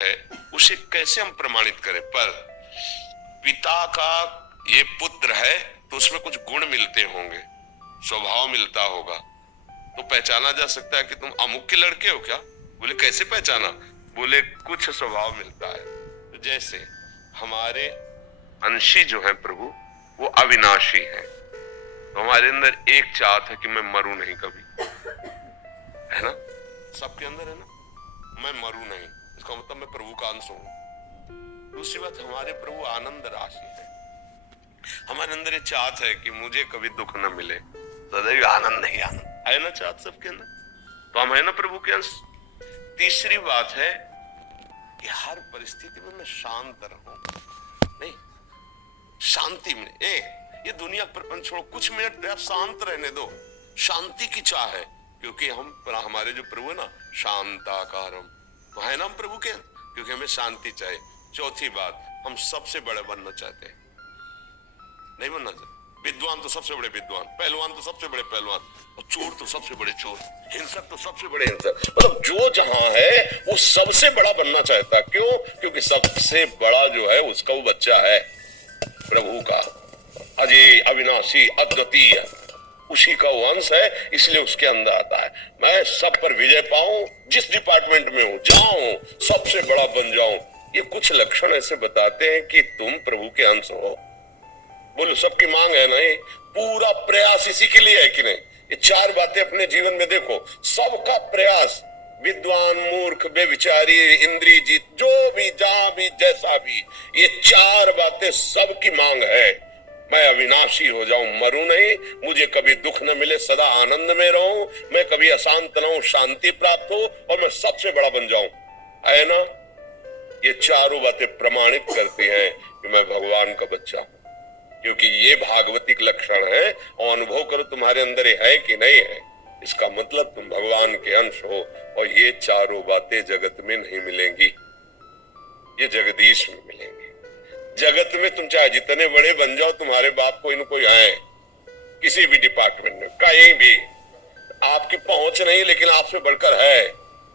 है उसे कैसे हम प्रमाणित करें। पर पिता का ये पुत्र है तो उसमें कुछ गुण मिलते होंगे, स्वभाव मिलता होगा, तो पहचाना जा सकता है कि तुम अमुक के लड़के हो क्या। बोले कैसे पहचाना। बोले कुछ स्वभाव मिलता है। तो जैसे हमारे अंशी जो है प्रभु वो अविनाशी है, तो हमारे अंदर एक चाहत है कि मैं मरूं नहीं कभी, है ना, सबके अंदर है ना, मैं मरूं नहीं, इसका मतलब मैं प्रभु का अंश हूं। दूसरी बात, हमारे प्रभु आनंद राशि है, हमारे अंदर ये चाहत है कि मुझे कभी दुख न मिले, सदैव आनंद नहीं आनंद है ना, चाहत सबके अंदर, तो हम है ना प्रभु के अंश। तीसरी बात है कि हर परिस्थिति में मैं शांत रहूं, नहीं शांति में, ये दुनिया प्रपंच छोड़ो, कुछ मिनट आप शांत रहने दो, शांति की चाह है, क्योंकि हम हमारे जो प्रभु है ना शांताकारम, तो है ना हम प्रभु के, क्योंकि हमें शांति चाहिए। चौथी बात, हम सबसे बड़े बनना चाहते हैं, नहीं बनना चाहते। विद्वान तो सबसे बड़े विद्वान, पहलवान तो सबसे बड़े पहलवान, और चोर तो सबसे बड़े चोर, हिंसक तो सबसे बड़े हिंसक, मतलब जो जहां है वो सबसे बड़ा बनना चाहता है। क्यों? क्योंकि सबसे बड़ा जो है उसका वो बच्चा है प्रभु का, अजय अविनाशी अद्वितीय, उसी का वो अंश है, इसलिए उसके अंदर आता है मैं सब पर विजय पाऊं, जिस डिपार्टमेंट में हूं जाऊं, सबसे बड़ा बन जाऊं। ये कुछ लक्षण ऐसे बताते हैं कि तुम प्रभु के अंश हो। बोलो सबकी मांग है नहीं, पूरा प्रयास इसी के लिए है कि नहीं। ये चार बातें अपने जीवन में देखो, सबका प्रयास, विद्वान मूर्ख बेविचारी इंद्रिय जीत, जो भी जहां भी जैसा भी, ये चार बातें सबकी मांग है। मैं अविनाशी हो जाऊं, मरूं नहीं, मुझे कभी दुख न मिले, सदा आनंद में रहूं, मैं कभी अशांत न हूं, शांति प्राप्त हो, और मैं सबसे बड़ा बन जाऊं, है ना। ये चारों बातें प्रमाणित करती हैं कि मैं भगवान का बच्चा हूं, क्योंकि ये भागवतिक लक्षण है, और अनुभव करो तुम्हारे अंदर है कि नहीं है, इसका मतलब तुम भगवान के अंश हो। और ये चारों बातें जगत में नहीं मिलेंगी, ये जगदीश में मिलेंगी। जगत में तुम चाहे जितने बड़े बन जाओ, तुम्हारे बाप कोई न कोई है किसी भी डिपार्टमेंट में, कहीं भी आपकी पहुंच नहीं, लेकिन आपसे बढ़कर है,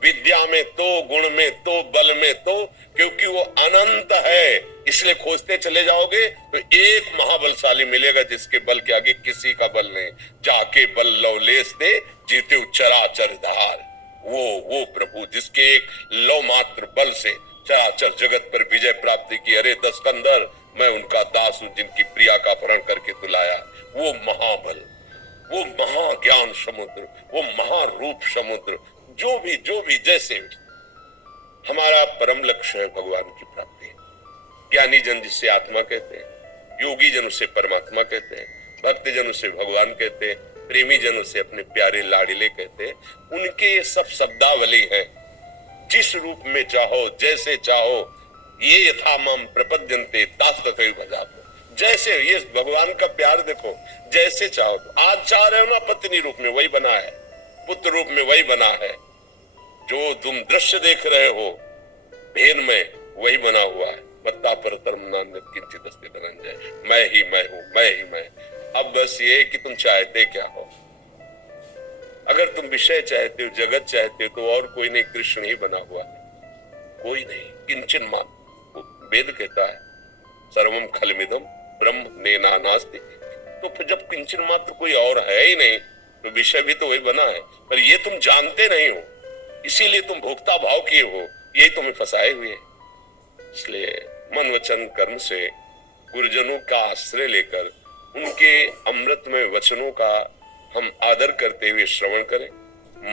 विद्या में तो, गुण में तो, बल में तो, क्योंकि वो अनंत है, इसलिए खोजते चले जाओगे तो एक महाबलशाली मिलेगा जिसके बल के आगे किसी का बल नहीं। जाके बल लवलेस दे जीते चराचर धार, वो प्रभु जिसके एक लव मात्र बल से चराचर जगत पर विजय प्राप्ति की। अरे दस्कंदर, मैं उनका दास हूं जिनकी प्रिया का अपहरण करके तुलाया। वो महाबल, वो महाज्ञान समुद्र, वो महारूप समुद्र, जो भी जैसे भी, हमारा परम लक्ष्य है भगवान की प्राप्ति। ज्ञानी जन जिसे आत्मा कहते हैं, योगी जन उसे परमात्मा कहते हैं, भक्त जन उसे भगवान कहते हैं, प्रेमी जन उसे अपने प्यारे लाडिले कहते हैं। उनके ये सब शब्दावली है, जिस रूप में चाहो जैसे चाहो, ये यथा माम प्रपद्यन्ते तास तथैव भजामि। जैसे ये भगवान का प्यार देखो, जैसे चाहो, आज चाह रहे हो ना पत्नी रूप में, वही बना है, पुत्र रूप में वही बना है, जो तुम दृश्य देख रहे हो भेद में वही बना हुआ है। मत्ता पर तरमनान्यत किंचित अस्ति धनंजय, मैं ही मैं हूं, मैं ही मैं। अब बस ये कि तुम चाहते क्या हो। अगर तुम विषय चाहते हो, जगत चाहते हो, तो और कोई नहीं, कृष्ण ही बना हुआ है, कोई नहीं, किंचन मात्र। वेद कहता है सर्वम खलमिदम ब्रह्म नेना नास्ति, तो फिर जब किंचन मात्र कोई और है ही नहीं, तो विषय भी तो वही बना है, पर ये तुम जानते नहीं हो, इसीलिए तुम भोक्ता भाव किए हो, यही तुम्हें फंसाए हुए है। इसलिए मन वचन कर्म से गुरुजनों का आश्रय लेकर उनके अमृतमय वचनों का हम आदर करते हुए श्रवण करें,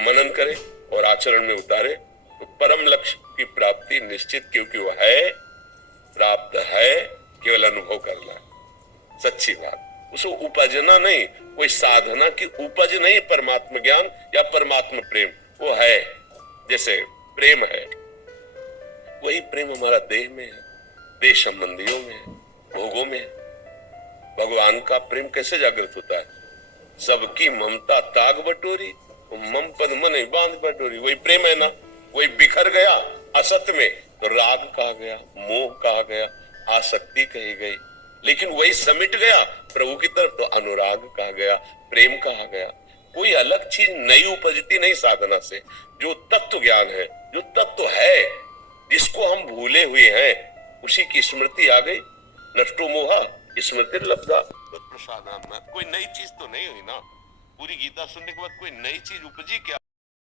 मनन करें और आचरण में उतारें, तो परम लक्ष्य की प्राप्ति निश्चित, क्योंकि वो है, प्राप्त है, केवल अनुभव करना है। सच्ची बात, उसको उपजना नहीं, कोई साधना की उपज नहीं, परमात्मा ज्ञान या परमात्मा प्रेम वो है। जैसे प्रेम है, वही प्रेम हमारा देह में है, देह संबंधियों में है, भोगों में है। भगवान का प्रेम कैसे जागृत होता है? सबकी ममता ताग बटोरी, मम पद मन बांध बटोरी, वही प्रेम है ना। वही बिखर गया असत में तो राग कहा गया, मोह कहा गया, आसक्ति कही गई, लेकिन वही समिट गया प्रभु की तरफ तो अनुराग कहा गया, प्रेम कहा गया। कोई अलग चीज नई उपजती नहीं साधना से, जो तत्व ज्ञान है, जो तत्व है, जिसको हम भूले हुए हैं उसी की स्मृति आ गई। नष्टो मोहा स्मृति लब्धा। प्रसाद कोई नई चीज तो नहीं हुई ना, पूरी गीता सुनने के बाद कोई नई चीज उपजी क्या?